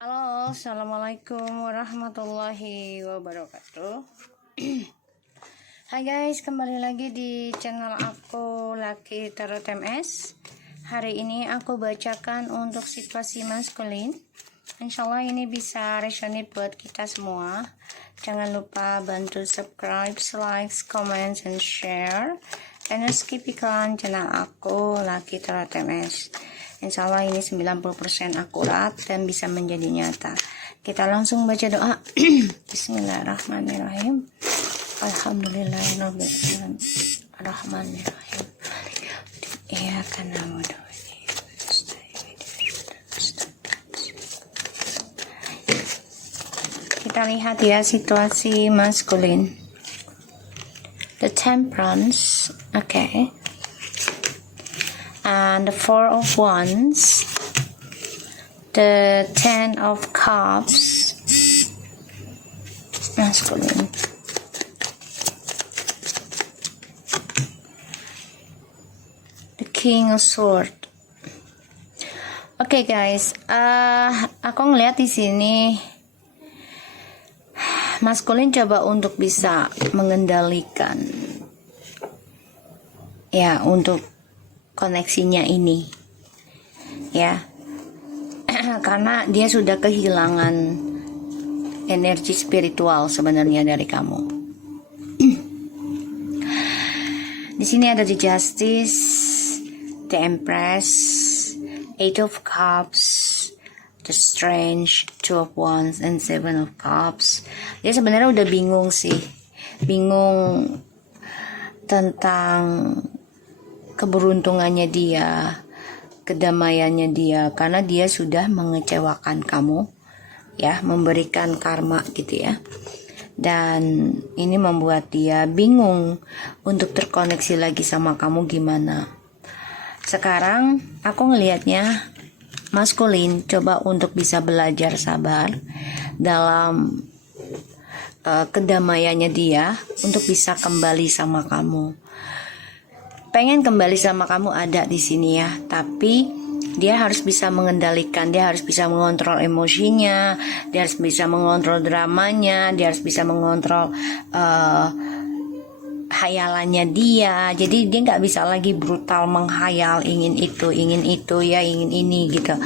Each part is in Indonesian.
Halo, assalamualaikum warahmatullahi wabarakatuh. Hai guys, kembali lagi di channel aku Lucky Tarot MS. Hari ini aku bacakan untuk situasi maskulin. Insyaallah ini bisa resonate buat kita semua. Jangan lupa bantu subscribe, like, comment, and share. Dan skip iklan channel aku Lucky Tarot MS. Insya Allah ini 90% akurat dan bisa menjadi nyata. Kita langsung baca doa. Bismillahirrahmanirrahim. Alhamdulillahirrahmanirrahim. Rahmanirrahim. Iyyaka na'budu wa iyyaka nasta'in. Kita lihat ya situasi maskulin. The Temperance. Okay. And the Four of Wands, the Ten of Cups, masculine, the King of Swords. Oke guys, aku ngeliat di sini maskulin coba untuk bisa mengendalikan, ya, untuk koneksinya ini, ya, karena dia sudah kehilangan energi spiritual sebenarnya dari kamu. Di sini ada the Justice, the Empress, Eight of Cups, the Strange, Two of Wands, and Seven of Cups. Dia sebenarnya udah bingung sih, bingung tentang keberuntungannya dia, kedamaiannya dia, karena dia sudah mengecewakan kamu, ya, memberikan karma gitu ya. Dan ini membuat dia bingung untuk terkoneksi lagi sama kamu gimana. Sekarang aku ngelihatnya maskulin coba untuk bisa belajar sabar dalam kedamaiannya dia untuk bisa kembali sama kamu. Pengen kembali sama kamu ada di sini ya, tapi dia harus bisa mengendalikan, dia harus bisa mengontrol emosinya, dia harus bisa mengontrol dramanya, dia harus bisa mengontrol hayalannya dia. Jadi dia nggak bisa lagi brutal menghayal ingin itu ya, ingin ini gitu.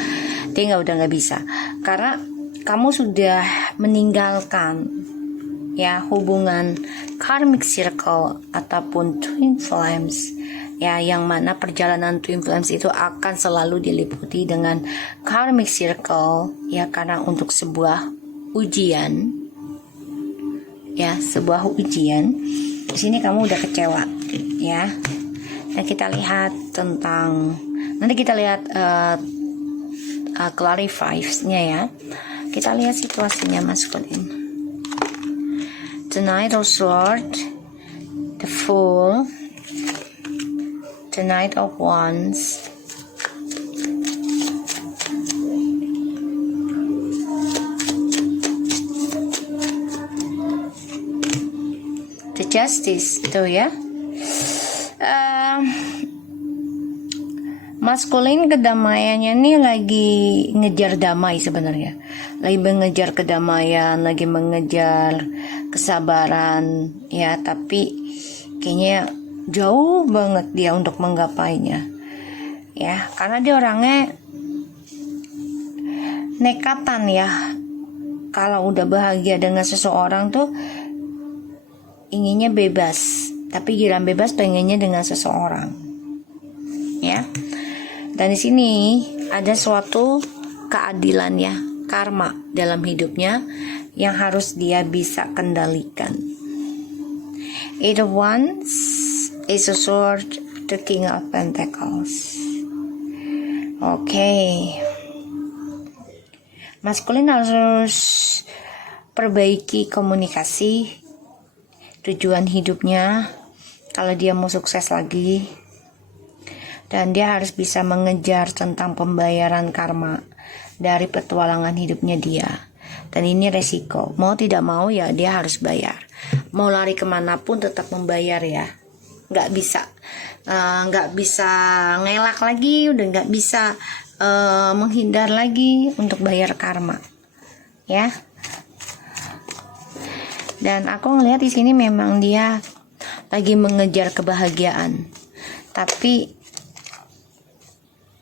Dia udah nggak bisa, karena kamu sudah meninggalkan, ya, hubungan karmic circle ataupun twin flames, ya, yang mana perjalanan twin flames itu akan selalu diliputi dengan karmic circle, ya, karena untuk sebuah ujian, ya, sebuah ujian. Di sini kamu udah kecewa, ya. Dan kita lihat tentang, nanti kita lihat clarify-nya ya. Kita lihat situasinya maskulin. The Knight of Swords, the Fool, the Knight of Wands, the Justice, tuh ya. Maskulin kedamaiannya nih lagi ngejar damai sebenarnya, lagi mengejar kedamaian, lagi mengejar kesabaran, ya, tapi kayaknya jauh banget dia untuk menggapainya, ya, karena dia orangnya nekatan ya. Kalau udah bahagia dengan seseorang tuh inginnya bebas, tapi giliran bebas pengennya dengan seseorang, ya. Dan di sini ada suatu keadilan, ya, karma dalam hidupnya yang harus dia bisa kendalikan. Eight of Wands, Ace of Swords, the King of Pentacles. Oke. Maskulin harus perbaiki komunikasi, tujuan hidupnya kalau dia mau sukses lagi. Dan dia harus bisa mengejar tentang pembayaran karma dari petualangan hidupnya dia. Dan ini resiko, mau tidak mau ya dia harus bayar. Mau lari kemanapun tetap membayar, ya. Nggak bisa ngelak lagi, udah nggak bisa menghindar lagi untuk bayar karma, ya. Dan aku ngelihat di sini memang dia lagi mengejar kebahagiaan, tapi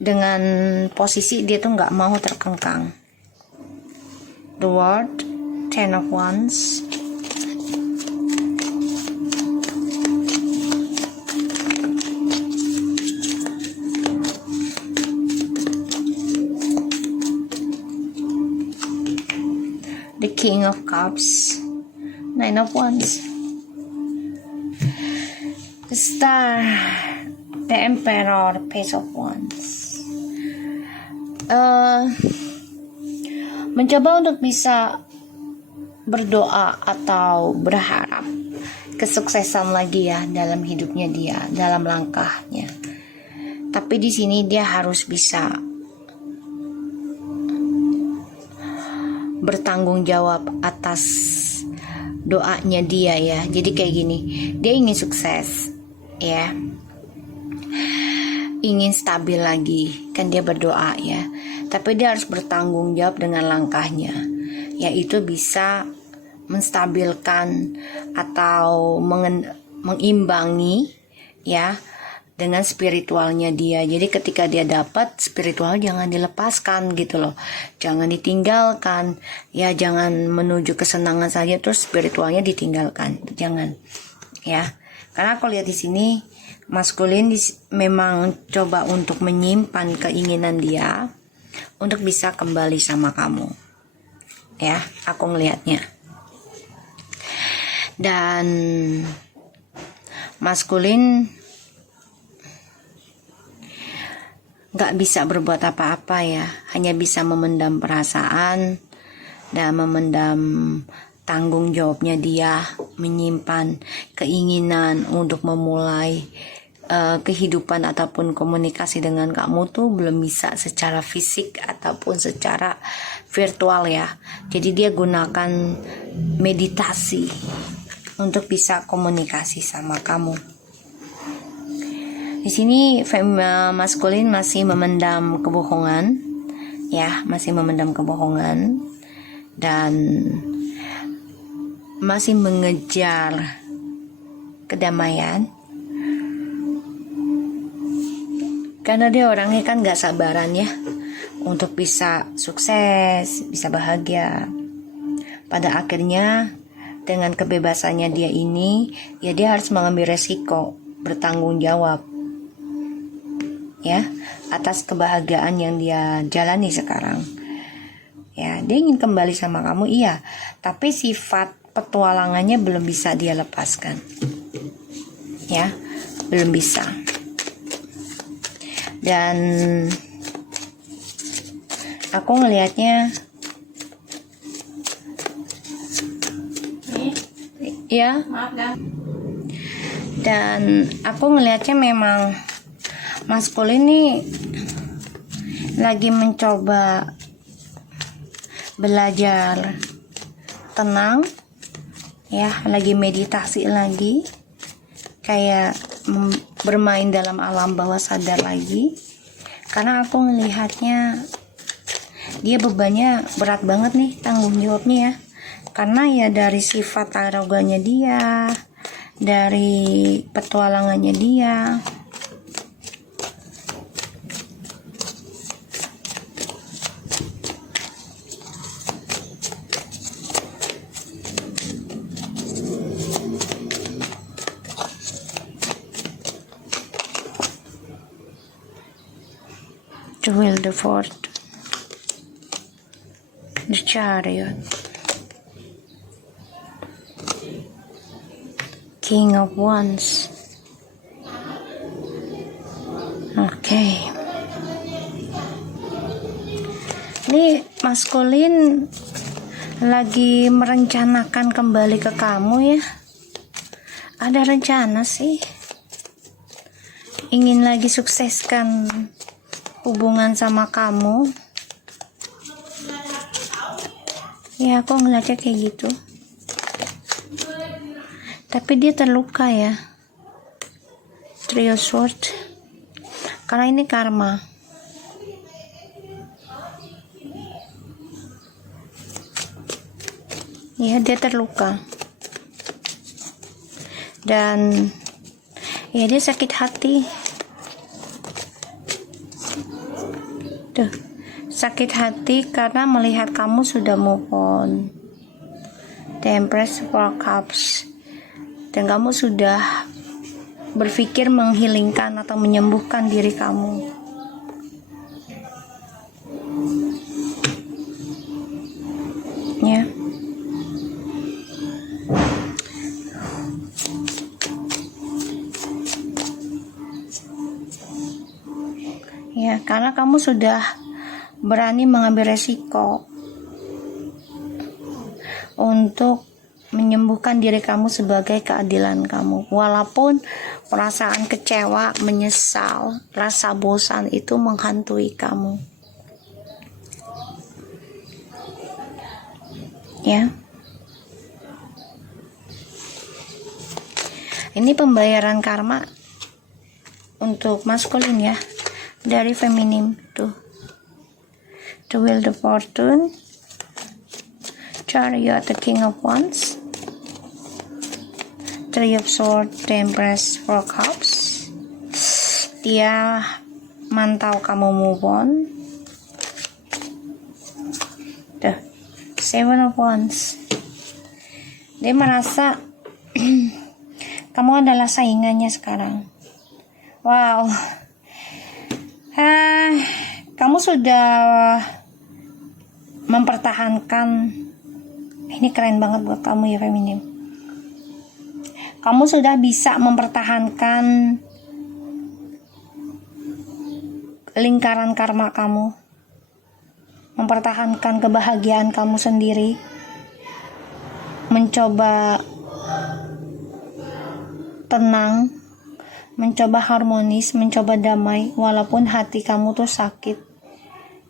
dengan posisi dia tuh nggak mau terkengkang. The World, Ten of Wands, the King of Cups, Nine of Wands, the Star, the Emperor, Page of Wands. Mencoba untuk bisa berdoa atau berharap kesuksesan lagi ya dalam hidupnya dia, dalam langkahnya. Tapi di sini dia harus bisa bertanggung jawab atas doanya dia ya. Jadi kayak gini, dia ingin sukses ya, ingin stabil lagi, kan dia berdoa ya. Tapi dia harus bertanggung jawab dengan langkahnya, yaitu bisa menstabilkan atau mengimbangi ya dengan spiritualnya dia. Jadi ketika dia dapat spiritual, jangan dilepaskan gitu loh, jangan ditinggalkan ya, jangan menuju kesenangan saja terus spiritualnya ditinggalkan, jangan ya. Karena aku lihat di sini maskulin memang coba untuk menyimpan keinginan dia untuk bisa kembali sama kamu ya, aku ngelihatnya. Dan maskulin gak bisa berbuat apa-apa ya, hanya bisa memendam perasaan dan memendam tanggung jawabnya dia, menyimpan keinginan untuk memulai kehidupan ataupun komunikasi dengan kamu tuh belum bisa secara fisik ataupun secara virtual ya. Jadi dia gunakan meditasi untuk bisa komunikasi sama kamu. Di sini maskulin masih memendam kebohongan ya, masih memendam kebohongan dan masih mengejar kedamaian. Karena dia orangnya kan gak sabaran ya untuk bisa sukses, bisa bahagia. Pada akhirnya dengan kebebasannya dia ini, ya dia harus mengambil resiko, bertanggung jawab ya atas kebahagiaan yang dia jalani sekarang. Ya, dia ingin kembali sama kamu iya, tapi sifat petualangannya belum bisa dia lepaskan. Ya, belum bisa. Dan aku ngelihatnya ya, dan aku ngelihatnya memang maskulin ini lagi mencoba belajar tenang ya, lagi meditasi lagi, kayak bermain dalam alam bawah sadar lagi. Karena aku melihatnya dia bebannya berat banget nih, tanggung jawabnya ya. Karena ya dari sifat arogannya dia, dari petualangannya dia. The Wheel, the Fourth, the Chariot, King of Wands. Oke. Ini maskulin lagi merencanakan kembali ke kamu ya. Ada rencana sih. Ingin lagi sukseskan hubungan sama kamu ya, aku ngeliatnya kayak gitu. Tapi dia terluka ya, Trio Sword, karena ini karma. Ya, dia terluka. Dan ya dia sakit hati. Tuh, sakit hati karena melihat kamu sudah move on. The Empress Four Cups. Dan kamu sudah berpikir menghilangkan atau menyembuhkan diri kamu. Ya. Ya, karena kamu sudah berani mengambil resiko untuk menyembuhkan diri kamu sebagai keadilan kamu. Walaupun perasaan kecewa, menyesal, rasa bosan itu menghantui kamu. Ya. Ini pembayaran karma untuk maskulin ya. Dari feminim tuh. The Wheel of Fortune, Chariot, the King of Wands, Three of Swords, the Empress, Four Cups. Dia mantau kamu move on. Tuh, Seven of Wands. Dia merasa kamu adalah saingannya sekarang. Wow. Kamu sudah mempertahankan, ini keren banget buat kamu ya feminim. Kamu sudah bisa mempertahankan lingkaran karma kamu, mempertahankan kebahagiaan kamu sendiri, mencoba tenang, mencoba harmonis, mencoba damai, walaupun hati kamu tuh sakit.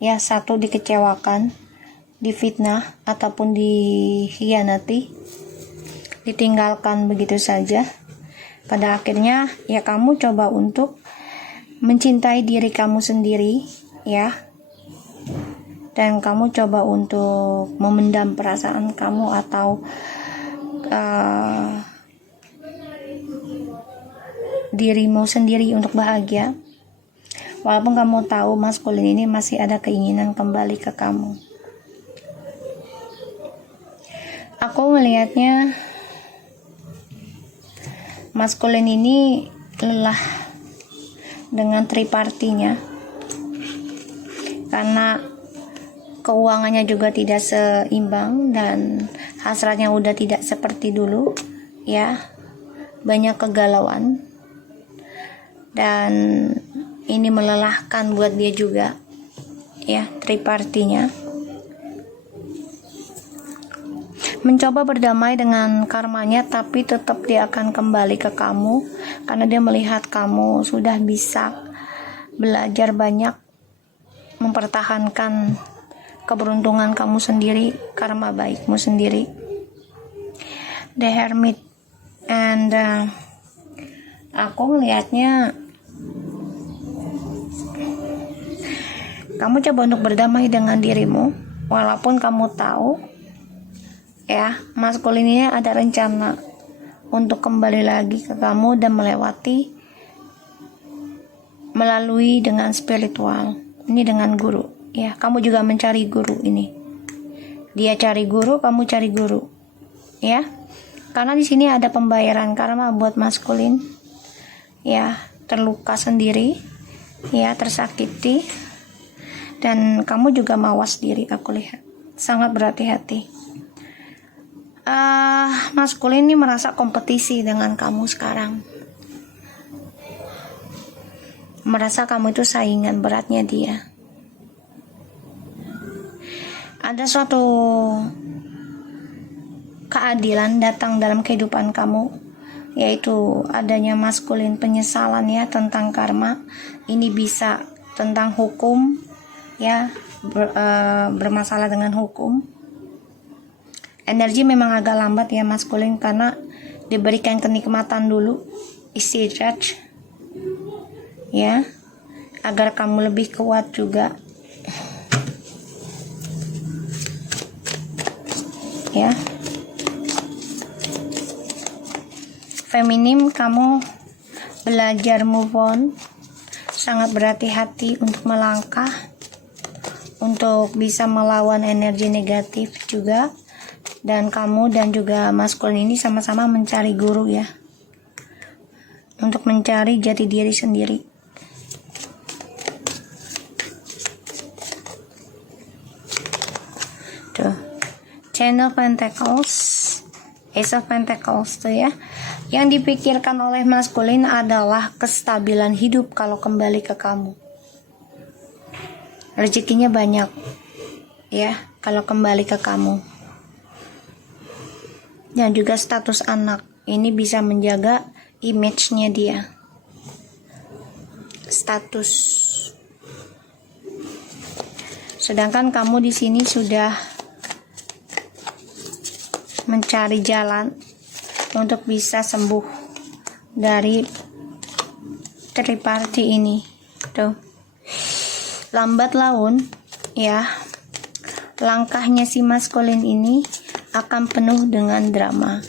Ya, satu dikecewakan, difitnah, ataupun dikhianati, ditinggalkan begitu saja. Pada akhirnya, ya kamu coba untuk mencintai diri kamu sendiri, ya. Dan kamu coba untuk memendam perasaan kamu atau dirimu sendiri untuk bahagia, walaupun kamu tahu maskulin ini masih ada keinginan kembali ke kamu. Aku melihatnya maskulin ini lelah dengan tripartinya, karena keuangannya juga tidak seimbang dan hasratnya udah tidak seperti dulu, ya, banyak kegalauan. Dan ini melelahkan buat dia juga, ya, tripartinya. Mencoba berdamai dengan karmanya, tapi tetap dia akan kembali ke kamu karena dia melihat kamu sudah bisa belajar banyak, mempertahankan keberuntungan kamu sendiri, karma baikmu sendiri. The Hermit. And aku melihatnya kamu coba untuk berdamai dengan dirimu, walaupun kamu tahu ya maskulin ini ada rencana untuk kembali lagi ke kamu dan melalui dengan spiritual. Ini dengan guru, ya. Kamu juga mencari guru ini. Dia cari guru, kamu cari guru, ya. Karena di sini ada pembayaran karma buat maskulin, ya, terluka sendiri, ya, tersakiti, dan kamu juga mawas diri. Aku lihat sangat berhati-hati. Maskulin ini merasa kompetisi dengan kamu sekarang, merasa kamu itu saingan beratnya dia. Ada suatu keadilan datang dalam kehidupan kamu, yaitu adanya maskulin penyesalan, ya, tentang karma. Ini bisa tentang hukum, ya, bermasalah dengan hukum. Energi memang agak lambat ya maskulin, karena diberikan kenikmatan dulu, istirahat, ya, agar kamu lebih kuat juga, ya. Feminim, kamu belajar move on, sangat berhati-hati untuk melangkah, untuk bisa melawan energi negatif juga. Dan kamu dan juga maskulin ini sama-sama mencari guru ya, untuk mencari jati diri sendiri. Tuh, Channel Pentacles, Ace of Pentacles tuh ya. Yang dipikirkan oleh maskulin adalah kestabilan hidup kalau kembali ke kamu. Rezekinya banyak ya kalau kembali ke kamu. Dan juga status anak ini bisa menjaga image-nya dia. Status. Sedangkan kamu di sini sudah mencari jalan untuk bisa sembuh dari triparty ini. Tuh. Lambat laun ya, langkahnya si maskulin ini akan penuh dengan drama.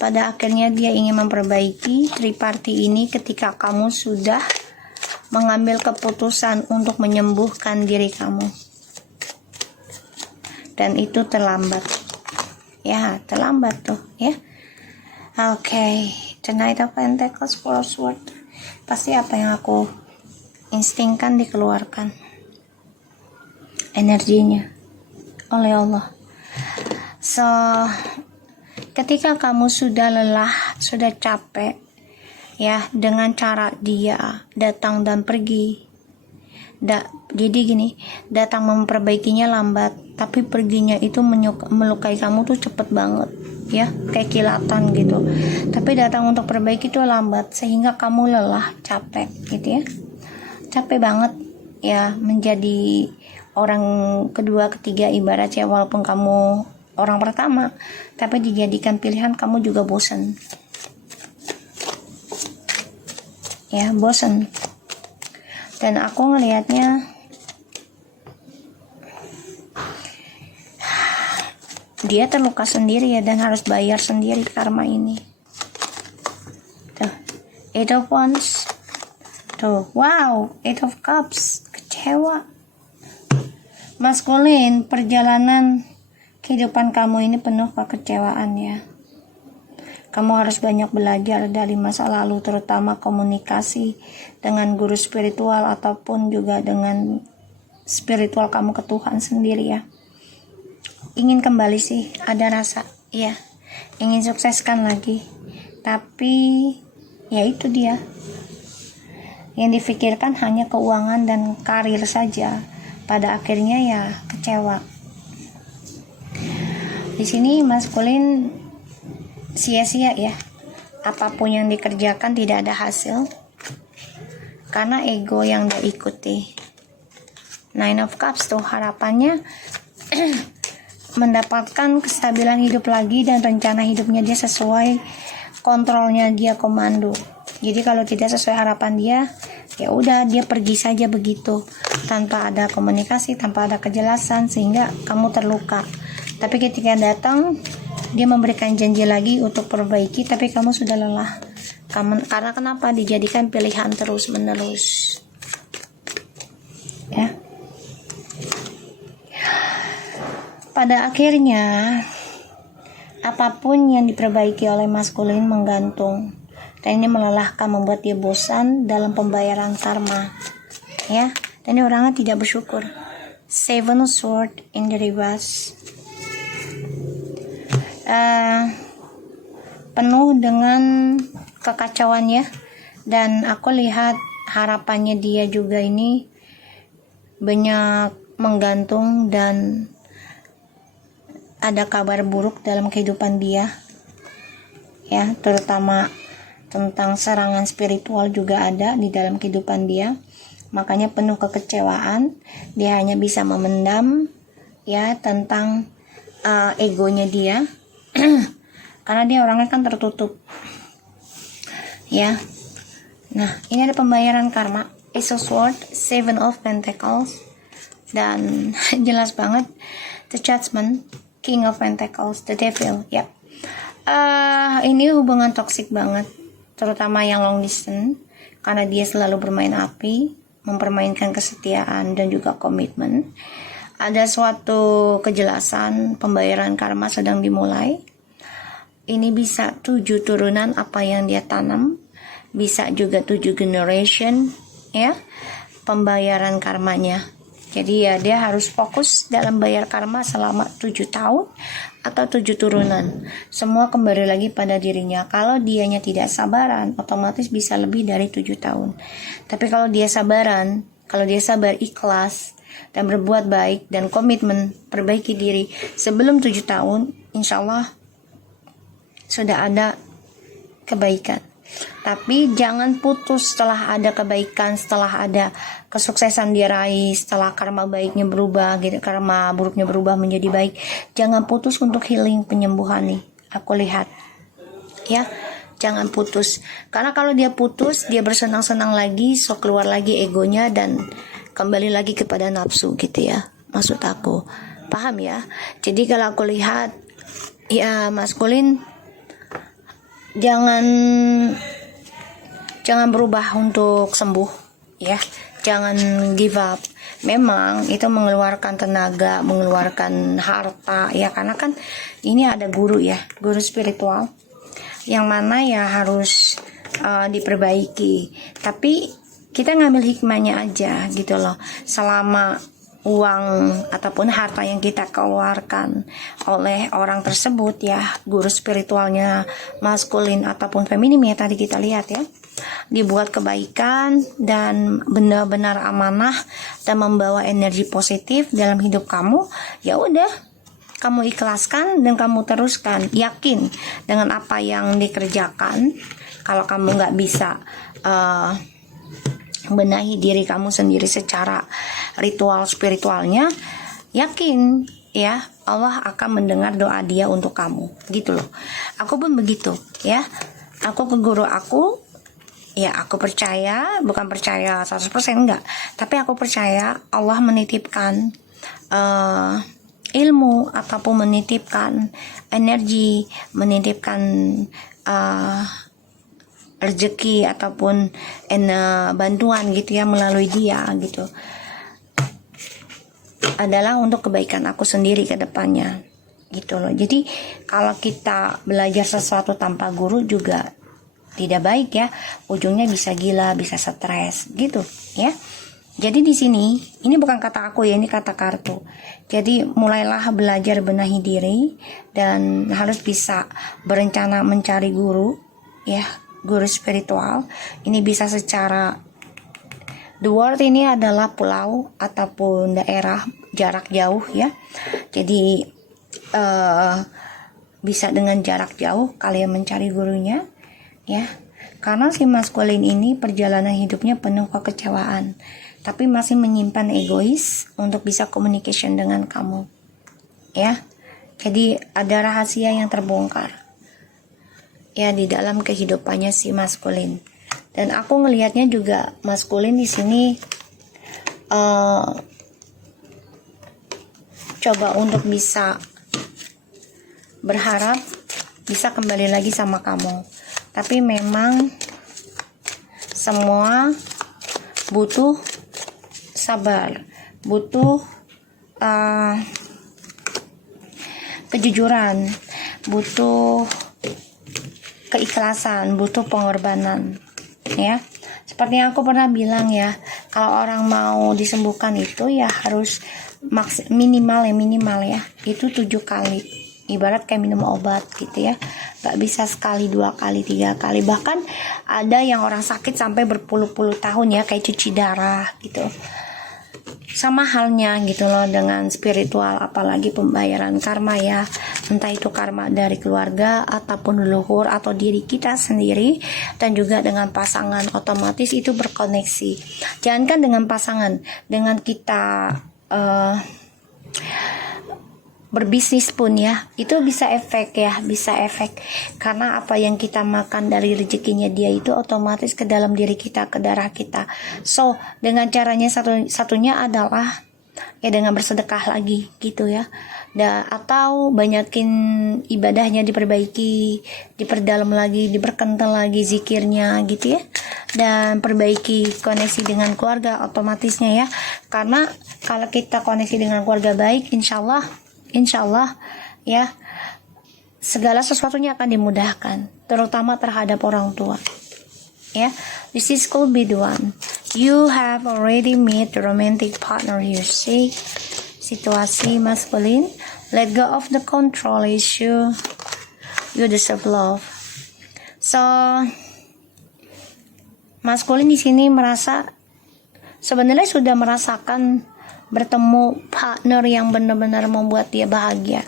Pada akhirnya dia ingin memperbaiki triparty ini ketika kamu sudah mengambil keputusan untuk menyembuhkan diri kamu. Dan itu terlambat. Ya, terlambat tuh ya. Oke, the Knight of Pentacles, Four of Swords. Pasti apa yang aku instingkan dikeluarkan energinya oleh Allah. So, ketika kamu sudah lelah, sudah capek ya dengan cara dia datang dan pergi. Jadi gini, datang memperbaikinya lambat, tapi perginya itu melukai kamu tuh cepet banget ya, kayak kilatan gitu. Tapi datang untuk perbaiki itu lambat, sehingga kamu lelah, capek gitu ya, capek banget ya menjadi orang kedua, ketiga ibaratnya. Walaupun kamu orang pertama, tapi dijadikan pilihan, kamu juga bosan ya, bosan. Dan aku ngelihatnya dia terluka sendiri ya, dan harus bayar sendiri karma ini. Tuh, Eight of Wands. Tuh, wow, Eight of Cups. Kecewa. Maskulin, perjalanan kehidupan kamu ini penuh kekecewaan ya. Kamu harus banyak belajar dari masa lalu, terutama komunikasi dengan guru spiritual ataupun juga dengan spiritual kamu ke Tuhan sendiri ya. Ingin kembali sih, ada rasa ya, ingin sukseskan lagi, tapi ya itu dia, yang difikirkan hanya keuangan dan karir saja. Pada akhirnya ya kecewa. Di sini maskulin sia-sia ya, apapun yang dikerjakan tidak ada hasil karena ego yang dia ikuti. Nine of Cups tuh harapannya mendapatkan kestabilan hidup lagi, dan rencana hidupnya dia sesuai kontrolnya dia, komando. Jadi kalau tidak sesuai harapan dia, ya udah dia pergi saja begitu, tanpa ada komunikasi, tanpa ada kejelasan, sehingga kamu terluka. Tapi ketika datang, dia memberikan janji lagi untuk perbaiki, tapi kamu sudah lelah. Karena kenapa? Dijadikan pilihan terus menerus ya. Pada akhirnya apapun yang diperbaiki oleh maskulin menggantung, dan ini melelahkan, membuat dia bosan dalam pembayaran karma ya. Dan ini orangnya tidak bersyukur. Seven of Swords in the reverse, penuh dengan kekacauan ya. Dan aku lihat harapannya dia juga ini banyak menggantung, dan ada kabar buruk dalam kehidupan dia ya, terutama tentang serangan spiritual juga ada di dalam kehidupan dia. Makanya penuh kekecewaan, dia hanya bisa memendam ya tentang egonya dia karena dia orangnya kan tertutup ya. Nah, ini ada pembayaran karma, Ace of Swords, Seven of Pentacles, dan jelas banget The Judgment, King of Pentacles, The Devil ya. Ini hubungan toksik banget terutama yang long distance, karena dia selalu bermain api, mempermainkan kesetiaan dan juga komitmen. Ada suatu kejelasan pembayaran karma sedang dimulai. Ini bisa 7 turunan apa yang dia tanam, bisa juga 7 generation ya pembayaran karmanya. Jadi ya dia harus fokus dalam bayar karma selama 7 tahun atau 7 turunan. Semua kembali lagi pada dirinya. Kalau dianya tidak sabaran, otomatis bisa lebih dari 7 tahun. Tapi kalau dia sabaran, kalau dia sabar, ikhlas dan berbuat baik dan komitmen perbaiki diri sebelum 7 tahun, insya Allah sudah ada kebaikan. Tapi jangan putus setelah ada kebaikan, setelah ada kesuksesan diraih, setelah karma baiknya berubah, gitu, karma buruknya berubah menjadi baik. Jangan putus untuk healing, penyembuhan nih. Aku lihat, ya, jangan putus. Karena kalau dia putus, dia bersenang-senang lagi, so keluar lagi egonya dan kembali lagi kepada nafsu, gitu ya. Maksud aku, paham ya? Jadi kalau aku lihat, ya maskulin, jangan berubah untuk sembuh ya, jangan give up. Memang itu mengeluarkan tenaga, mengeluarkan harta ya, karena kan ini ada guru ya, guru spiritual yang mana ya harus diperbaiki. Tapi kita ngambil hikmahnya aja gitu loh. Selama uang ataupun harta yang kita keluarkan oleh orang tersebut ya, guru spiritualnya maskulin ataupun feminim ya, tadi kita lihat ya, dibuat kebaikan dan benar-benar amanah dan membawa energi positif dalam hidup kamu, ya udah kamu ikhlaskan dan kamu teruskan, yakin dengan apa yang dikerjakan. Kalau kamu nggak bisa benahi diri kamu sendiri secara ritual spiritualnya, yakin ya Allah akan mendengar doa dia untuk kamu, gitu loh. Aku pun begitu ya, aku ke guru aku ya, aku percaya, bukan percaya 100% enggak, tapi aku percaya Allah menitipkan ilmu ataupun menitipkan energi, menitipkan rezeki ataupun bantuan gitu ya melalui dia gitu, adalah untuk kebaikan aku sendiri ke depannya gitu loh. Jadi kalau kita belajar sesuatu tanpa guru juga tidak baik ya, ujungnya bisa gila, bisa stres gitu ya. Jadi di sini ini bukan kata aku ya, ini kata kartu. Jadi mulailah belajar benahi diri dan harus bisa berencana mencari guru ya, guru spiritual. Ini bisa secara, the world ini adalah pulau ataupun daerah jarak jauh ya. Jadi bisa dengan jarak jauh kalian mencari gurunya ya. Karena si maskulin ini perjalanan hidupnya penuh kekecewaan, tapi masih menyimpan egois untuk bisa communication dengan kamu ya. Jadi ada rahasia yang terbongkar ya di dalam kehidupannya si maskulin. Dan aku ngelihatnya juga maskulin di sini coba untuk bisa berharap bisa kembali lagi sama kamu. Tapi memang semua butuh sabar, butuh kejujuran, butuh keikhlasan, butuh pengorbanan ya. Seperti yang aku pernah bilang ya, kalau orang mau disembuhkan itu ya harus minimal ya itu 7 kali, ibarat kayak minum obat gitu ya. Gak bisa sekali, 2 kali, 3 kali. Bahkan ada yang orang sakit sampai berpuluh-puluh tahun ya, kayak cuci darah gitu. Sama halnya gitu loh dengan spiritual, apalagi pembayaran karma ya. Entah itu karma dari keluarga ataupun leluhur atau diri kita sendiri, dan juga dengan pasangan, otomatis itu berkoneksi. Jangankan dengan pasangan, dengan kita berbisnis pun ya, itu bisa efek ya, bisa efek. Karena apa yang kita makan dari rezekinya dia itu otomatis ke dalam diri kita, ke darah kita. So dengan caranya satunya adalah ya dengan bersedekah lagi gitu ya. Atau banyakin ibadahnya, diperbaiki, diperdalam lagi, diperkental lagi zikirnya gitu ya, dan perbaiki koneksi dengan keluarga otomatisnya ya. Karena kalau kita koneksi dengan keluarga baik, insya Allah ya, segala sesuatunya akan dimudahkan, terutama terhadap orang tua ya. This is could be the one you have already met the romantic partner. You see, situasi maskulin, let go of the control issue, you deserve love. So maskulin di sini merasa sebenarnya sudah merasakan bertemu partner yang benar-benar membuat dia bahagia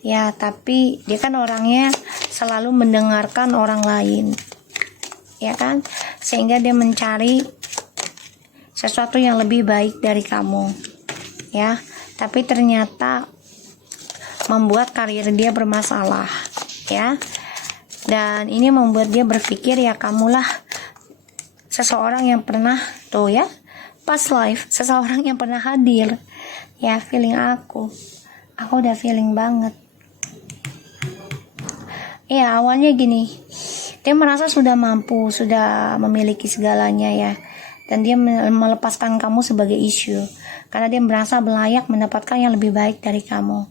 ya, tapi dia kan orangnya selalu mendengarkan orang lain ya kan, sehingga dia mencari sesuatu yang lebih baik dari kamu ya, tapi ternyata membuat karir dia bermasalah ya, dan ini membuat dia berpikir ya kamulah seseorang yang pernah tuh ya, past life, seseorang yang pernah hadir ya. Feeling aku udah feeling banget ya. Awalnya gini, dia merasa sudah mampu, sudah memiliki segalanya ya, dan dia melepaskan kamu sebagai isu karena dia merasa layak mendapatkan yang lebih baik dari kamu,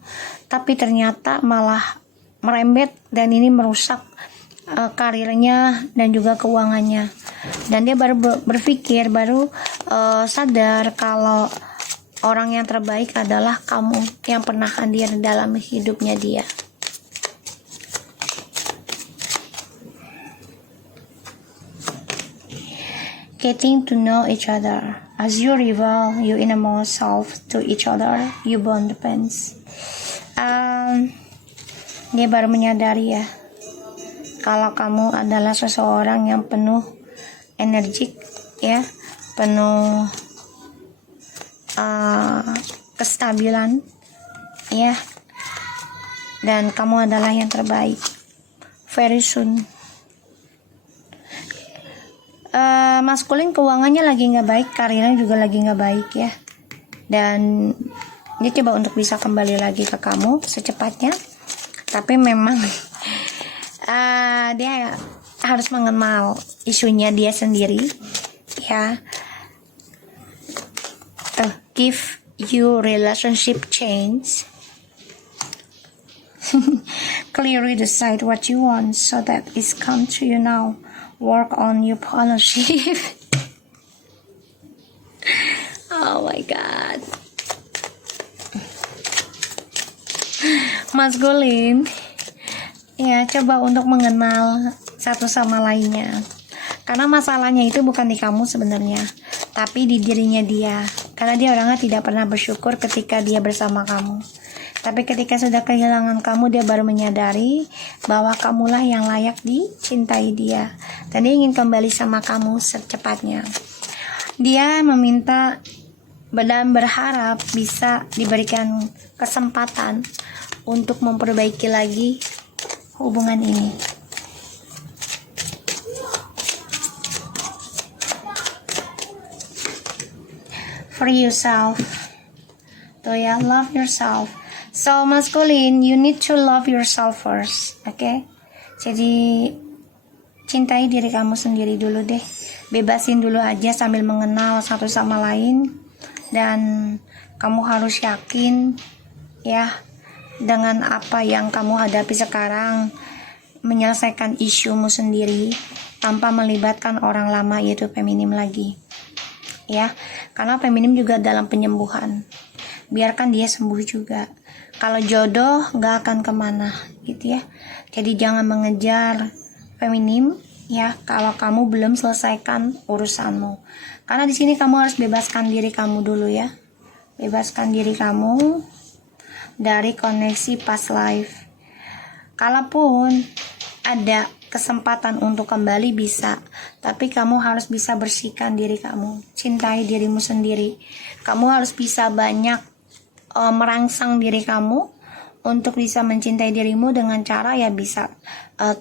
tapi ternyata malah merembet dan ini merusak karirnya dan juga keuangannya. Dan dia baru berpikir, baru sadar kalau orang yang terbaik adalah kamu yang pernah hadir dalam hidupnya dia. Getting to know each other. As you reveal your innermost self to each other, you bond depends. Dia baru menyadari ya, kalau kamu adalah seseorang yang penuh energik ya, penuh kestabilan ya, dan kamu adalah yang terbaik. Very soon. Maskulin keuangannya lagi nggak baik, karirnya juga lagi nggak baik ya, dan dia coba untuk bisa kembali lagi ke kamu secepatnya, tapi memang dia harus mengenal isunya dia sendiri ya. Give you relationship change. Clearly decide what you want so that it's come to you now. Work on your partnership. Oh my god. Maskulin ya, coba untuk mengenal satu sama lainnya, karena masalahnya itu bukan di kamu sebenarnya, tapi di dirinya dia, karena dia orangnya tidak pernah bersyukur ketika dia bersama kamu. Tapi ketika sudah kehilangan kamu, dia baru menyadari bahwa kamulah yang layak dicintai dia, dan dia ingin kembali sama kamu secepatnya. Dia meminta dan berharap bisa diberikan kesempatan untuk memperbaiki lagi hubungan ini. Free yourself. Tuh ya, love yourself. So masculine, you need to love yourself first, okay? Jadi cintai diri kamu sendiri dulu deh. Bebasin dulu aja sambil mengenal satu sama lain, dan kamu harus yakin ya dengan apa yang kamu hadapi sekarang, menyelesaikan isumu sendiri tanpa melibatkan orang lama, yaitu feminim lagi ya, karena feminim juga dalam penyembuhan. Biarkan dia sembuh juga. Kalau jodoh gak akan kemana gitu ya. Jadi jangan mengejar feminim ya kalau kamu belum selesaikan urusanmu. Karena di sini kamu harus bebaskan diri kamu dulu ya. Bebaskan diri kamu dari koneksi past life. Kalaupun ada kesempatan untuk kembali bisa, tapi kamu harus bisa bersihkan diri kamu. Cintai dirimu sendiri. Kamu harus bisa banyak merangsang diri kamu untuk bisa mencintai dirimu dengan cara ya bisa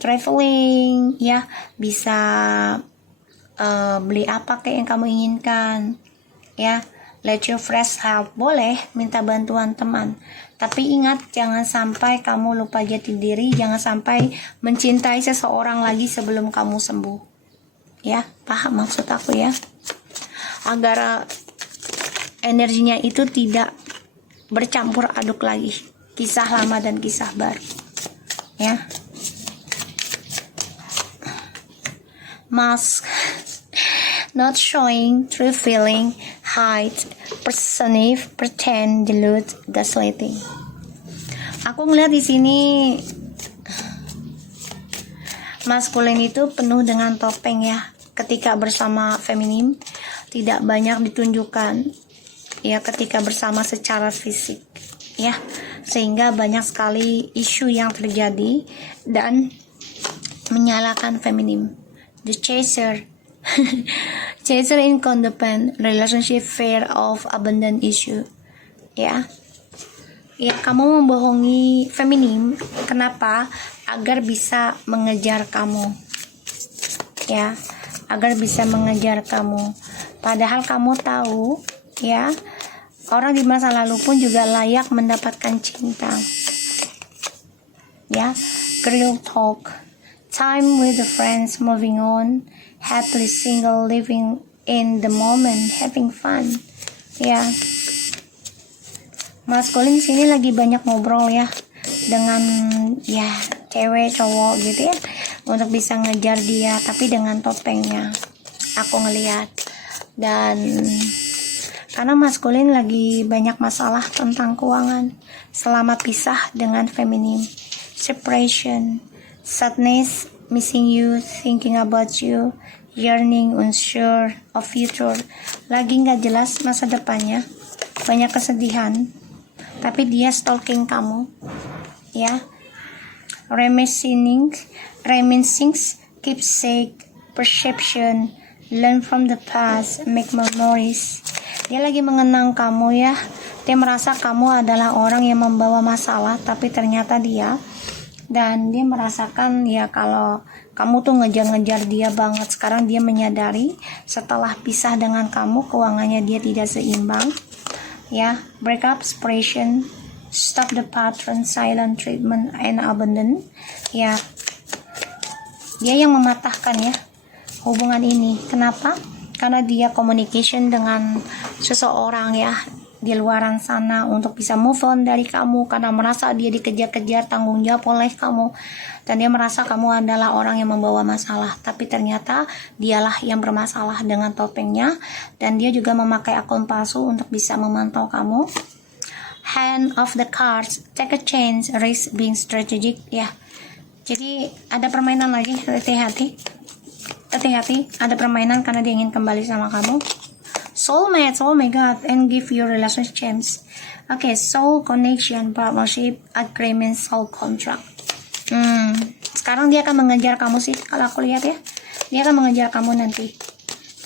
traveling ya, bisa beli apa kayak yang kamu inginkan ya, let you fresh help, boleh minta bantuan teman. Tapi ingat, jangan sampai kamu lupa jati diri, jangan sampai mencintai seseorang lagi sebelum kamu sembuh. Ya, paham maksud aku ya? Agar energinya itu tidak bercampur aduk lagi, kisah lama dan kisah baru. Ya. Mask, not showing true feeling, hide, perceive, pretend, delude, gaslighting. Aku ngeliat di sini maskulin itu penuh dengan topeng ya. Ketika bersama feminim tidak banyak ditunjukkan ya, ketika bersama secara fisik ya, sehingga banyak sekali isu yang terjadi dan menyalahkan feminim. The chaser chaser in codependent relationship, fear of abandon issue ya. Ya, kamu membohongi feminim. Kenapa? Agar bisa mengejar kamu ya, agar bisa mengejar kamu. Padahal kamu tahu ya, orang di masa lalu pun juga layak mendapatkan cinta ya. Girl talk, time with the friends, moving on, happily single, living in the moment, having fun ya. Maskulin di sini lagi banyak ngobrol ya dengan ya cewek cowok gitu ya, untuk bisa ngejar dia, tapi dengan topengnya aku ngelihat. Dan karena maskulin lagi banyak masalah tentang keuangan selama pisah dengan feminim, separation, sadness, missing you, thinking about you, yearning, unsure of future, lagi nggak jelas masa depannya, banyak kesedihan, tapi dia stalking kamu ya. Reminiscing, keepsake, perception, learn from the past, make memories. Dia lagi mengenang kamu ya. Dia merasa kamu adalah orang yang membawa masalah, tapi ternyata dia, dan dia merasakan ya kalau kamu tuh ngejar-ngejar dia banget. Sekarang dia menyadari setelah pisah dengan kamu, keuangannya dia tidak seimbang ya. Break up, separation, stop the pattern, silent treatment, and abandon ya. Dia yang mematahkan ya hubungan ini. Kenapa? Karena dia communication dengan seseorang ya di luaran sana untuk bisa move on dari kamu, karena merasa dia dikejar-kejar, tanggung jawab oleh kamu, dan dia merasa kamu adalah orang yang membawa masalah, tapi ternyata dialah yang bermasalah dengan topengnya, dan dia juga memakai akun palsu untuk bisa memantau kamu. Hand of the cards, take a chance, risk being strategic ya. Jadi ada permainan lagi, hati-hati, ada permainan karena dia ingin kembali sama kamu. Soulmates, oh my god, and give your relationship chance. Okay, soul connection, partnership, agreement, soul contract. Sekarang dia akan mengejar kamu sih, kalau aku lihat ya. Dia akan mengejar kamu nanti.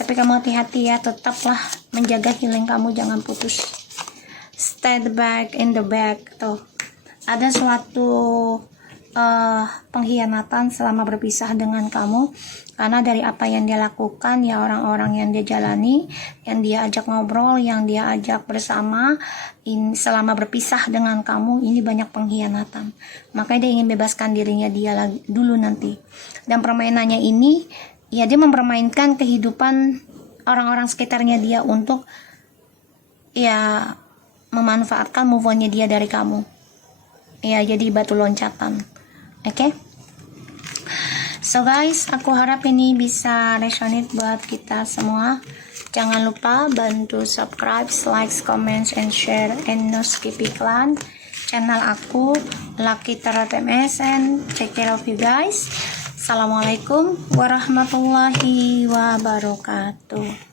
Tapi kamu hati-hati ya, tetaplah menjaga healing kamu, jangan putus. Stay back in the back tuh. Ada suatu pengkhianatan selama berpisah dengan kamu, karena dari apa yang dia lakukan ya, orang-orang yang dia jalani, yang dia ajak ngobrol, yang dia ajak bersama selama berpisah dengan kamu, ini banyak pengkhianatan. Makanya dia ingin bebaskan dirinya dia dulu nanti. Dan permainannya ini ya, dia mempermainkan kehidupan orang-orang sekitarnya dia untuk ya memanfaatkan move on-nya dia dari kamu ya, jadi batu loncatan. Oke? So guys, aku harap ini bisa resonate buat kita semua. Jangan lupa bantu subscribe, like, comment, and share, and no skip iklan channel aku, Lucky Tarot MS, and take care of you guys. Assalamualaikum warahmatullahi wabarakatuh.